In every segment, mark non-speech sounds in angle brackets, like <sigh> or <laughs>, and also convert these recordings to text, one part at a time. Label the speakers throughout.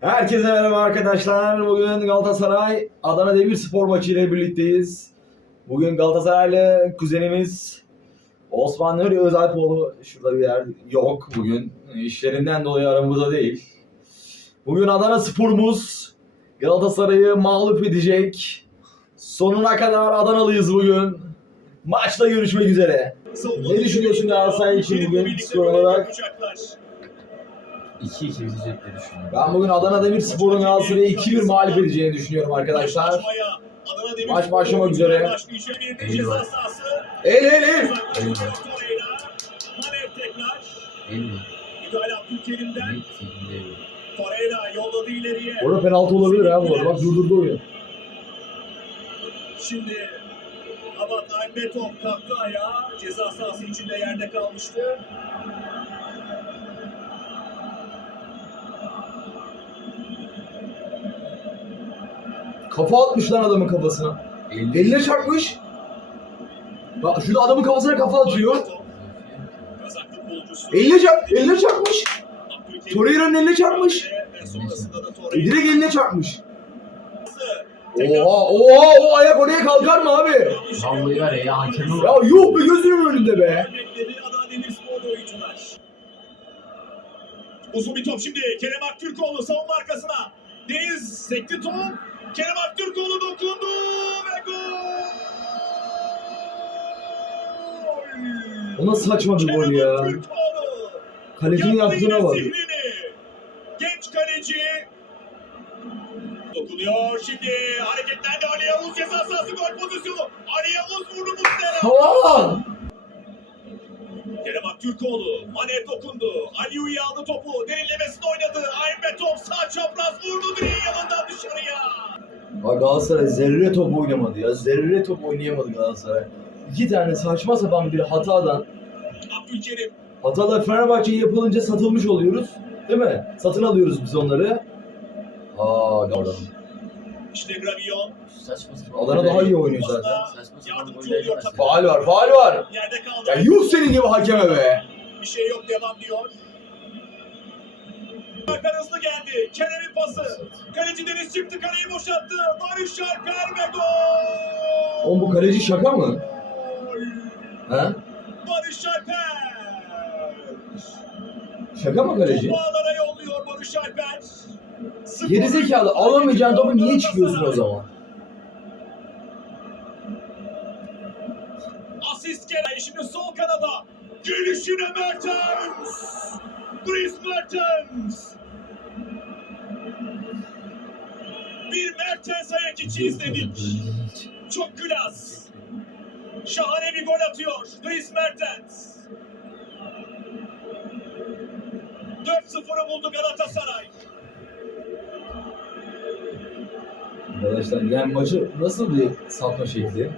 Speaker 1: Herkese merhaba arkadaşlar. Bugün Galatasaray Adana Demirspor maçı ile birlikteyiz. Bugün Galatasaraylı kuzenimiz Osman Nuri Özalpoğlu şurada bir yer yok bugün. İşlerinden dolayı aramızda değil. Bugün Adana Spor'umuz Galatasaray'ı mağlup edecek. Sonuna kadar Adanalıyız bugün. Maçta görüşmek üzere. Ne düşünüyorsun Galatasaray için bugün skor olarak?
Speaker 2: 2-2 bitecek diye düşünüyorum.
Speaker 1: Ben bugün Adana Demirspor'un Galatasaray'ı 2-1 mağlup edeceğini düşünüyorum arkadaşlar. Maç başlamak üzere.
Speaker 2: Eyvah.
Speaker 1: El el el.
Speaker 2: El mi?
Speaker 3: Müdahale Abdülkerim'den.
Speaker 2: Ne ki? Bilmiyorum.
Speaker 3: Torreira yolladı ileriye.
Speaker 1: Orada penaltı olabilir ha bu arada. Bak durdurdu oyunu.
Speaker 3: Şimdi Abat Aymetov kalktı ayağa. Ceza sahası içinde yerde kalmıştı.
Speaker 1: Kafa atmış lan adamın kafasına.
Speaker 2: El
Speaker 1: Eline çarpmış. Bak şurada adamın kafasına kafa atıyor. Eline çarp, eline çarpmış. Torreira'nın eline çarpmış.
Speaker 3: Ve sonrasında da
Speaker 1: E,
Speaker 3: Torreira.
Speaker 1: direkt eline çarpmış. Oha oha o ayak oraya kalkar mı abi?
Speaker 2: Vallahi var ya hakemi
Speaker 1: Ya yuh be gözünün önünde be.
Speaker 3: Uzun bir top şimdi. Kerem Aktürkoğlu savunma arkasına. Deniz sekti top. Kerem Aktürkoğlu dokundu ve gol.
Speaker 1: O nasıl saçma bir gol ya. Kalecinin
Speaker 3: Yaptı
Speaker 1: yaptığına bak.
Speaker 3: Genç kaleci. Dokunuyor şimdi. Hareketlendi Ali Yavuz ceza sahası gol pozisyonu. Ali Yavuz vurdu Muslera.
Speaker 1: Aa!
Speaker 3: Kerem Aktürkoğlu. Manet dokundu. Ali Uyi aldı topu. Derinlemesine oynadı. Aymetov sağ çapraz vurdu dışarıya.
Speaker 1: Bak Galatasaray zerre top oynamadı ya. Zerre top oynayamadı Galatasaray. İki tane saçma sapan bir hatadan
Speaker 3: Abdülkerim.
Speaker 1: Hatalar Fenerbahçe'ye yapılınca satılmış oluyoruz. Değil mi? Satın alıyoruz biz onları. Aa oradan.
Speaker 3: İşte Gravion.
Speaker 2: saçma sapan.
Speaker 1: Adana daha iyi oynuyor zaten.
Speaker 2: Saçma sapan
Speaker 3: Yardımcı oluyor.
Speaker 1: Faal var, faal var.
Speaker 3: Yerde kaldı.
Speaker 1: Ya yuh senin gibi hakeme be.
Speaker 3: Bir şey yok devam diyor. Alper hızlı geldi. Kerem'in pası. Kaleci Deniz çıktı. Kaleyi boşalttı. Barış Alper ve gol.
Speaker 1: Oğlum bu kaleci şaka mı? Ha?
Speaker 3: Barış Alper.
Speaker 1: Şaka mı kaleci?
Speaker 3: Topu ağlara yolluyor Barış Alper. Spor-
Speaker 1: Gerizekalı alamayacağın topu niye çıkıyorsun o zaman?
Speaker 3: Asist Kerem. Şimdi sol kanada. Gelişine Mertens. Dries Mertens. Bir Mertens ayak içi izledik. Çok klas. Şahane bir gol atıyor. Dries Mertens. 4-0'ı buldu Galatasaray.
Speaker 1: Arkadaşlar yani maçı nasıl bir satma şekli?
Speaker 3: El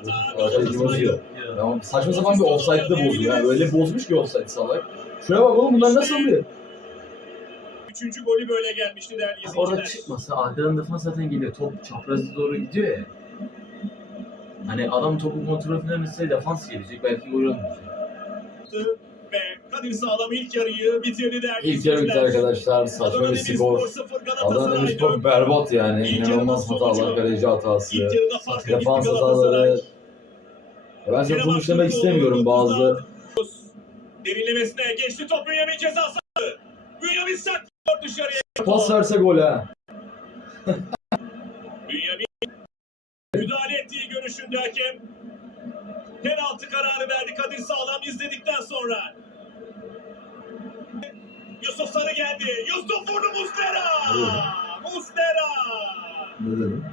Speaker 3: atağı
Speaker 1: Arkadaş
Speaker 3: Galatasaray'da.
Speaker 1: bozuyor. Ya saçma sapan bir offside'da bozuyor. Yani öyle bozmuş ki offside salak. Şuraya bak oğlum bunlar nasıl oluyor?
Speaker 3: Üçüncü golü böyle gelmişti değerli
Speaker 2: Orada
Speaker 3: izleyiciler.
Speaker 2: çıkmasa arkadan defans zaten geliyor. Top çapraza doğru gidiyor ya. Hani adam topu kontrol falan etse defans gelecek. Belki gol olmayacak.
Speaker 3: Ve Kadir Sağlam ilk yarıyı bitirdi değerli
Speaker 1: İlk yarı bitti arkadaşlar. Saçma bir skor.
Speaker 3: Demirspor 0,
Speaker 1: Adana Demirspor
Speaker 3: 4.
Speaker 1: berbat yani.
Speaker 3: İlk
Speaker 1: İnanılmaz hatalar, kaleci hatası. Defans hataları. Ben işlemek
Speaker 3: Aktürkoğlu
Speaker 1: istemiyorum bazı.
Speaker 3: Dokuzdan. Derinlemesine geçti top Bünyamin cezası. Bünyamin saklıyor dışarıya.
Speaker 1: Pas verse gol ha. <laughs>
Speaker 3: Bünyamin müdahale ettiği görüşünde hakem penaltı kararı verdi Kadir Sağlam izledikten sonra. Yusuf Sarı geldi. Yusuf vurdu.
Speaker 1: Ne dedim?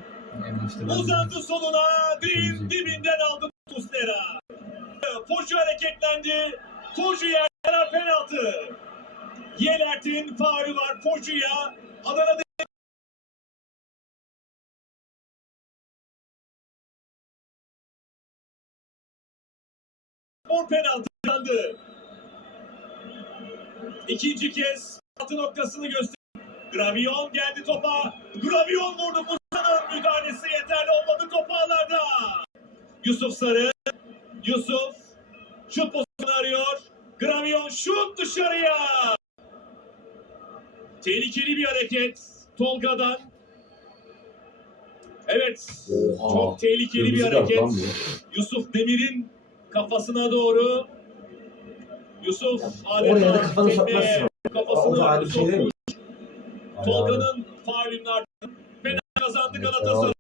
Speaker 2: İşte ben-
Speaker 3: Uzandı soluna. Direğin dibinden aldı Muslera. Poşu hareketlendi. Poşu yerler penaltı. Yelert'in faulü var Poşu'ya. Adana'da Spor penaltı aldı. İkinci kez penaltı noktasını gösterdi. Gravion geldi topa. Gravion vurdu. Musa'nın müdahalesi yeterli olmadı topağlarda. Yusuf Sarı. Yusuf. Şut pozisyonu arıyor. Gravion şut dışarıya. Tehlikeli bir hareket Tolga'dan. Evet.
Speaker 2: Oha.
Speaker 3: Çok tehlikeli bir
Speaker 2: Kırmızı
Speaker 3: hareket. Yusuf Demir'in kafasına doğru. Yusuf
Speaker 1: Oraya da
Speaker 3: adeta
Speaker 1: kafanı
Speaker 3: tekmeye
Speaker 1: aynı bir şey?
Speaker 3: Tolga'nın faulünün ardından penaltı kazandı Galatasaray.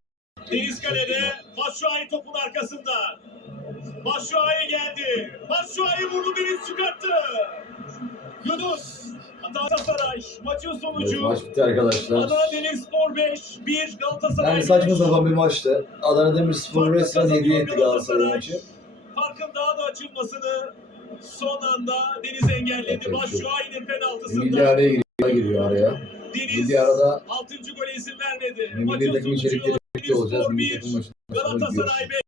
Speaker 3: Deniz Kale'de Batshuayi topun arkasında. Batshuayi geldi. Batshuayi vurdu Deniz çıkarttı. Yunus. Galatasaray maçın
Speaker 1: Evet,
Speaker 3: sonucu.
Speaker 1: maç bitti arkadaşlar.
Speaker 3: Adana Demirspor 5, 1 Galatasaray.
Speaker 1: Yani saçma sapan bir maçtı. Adana Demirspor resmen hediye etti Galatasaray maçı.
Speaker 3: Farkın daha da açılmasını son anda Deniz engelledi.
Speaker 1: Bir şey yok.
Speaker 3: Batshuayi'nin
Speaker 1: Milli
Speaker 3: penaltısında
Speaker 1: araya giriyor, giriyor araya.
Speaker 3: Deniz
Speaker 1: Milli arada
Speaker 3: 6. gole izin vermedi.
Speaker 1: milli
Speaker 3: Maçın sonucu
Speaker 1: birlikte olacağız. Milli
Speaker 3: 1,
Speaker 1: takım maçında
Speaker 3: Galatasaray 5.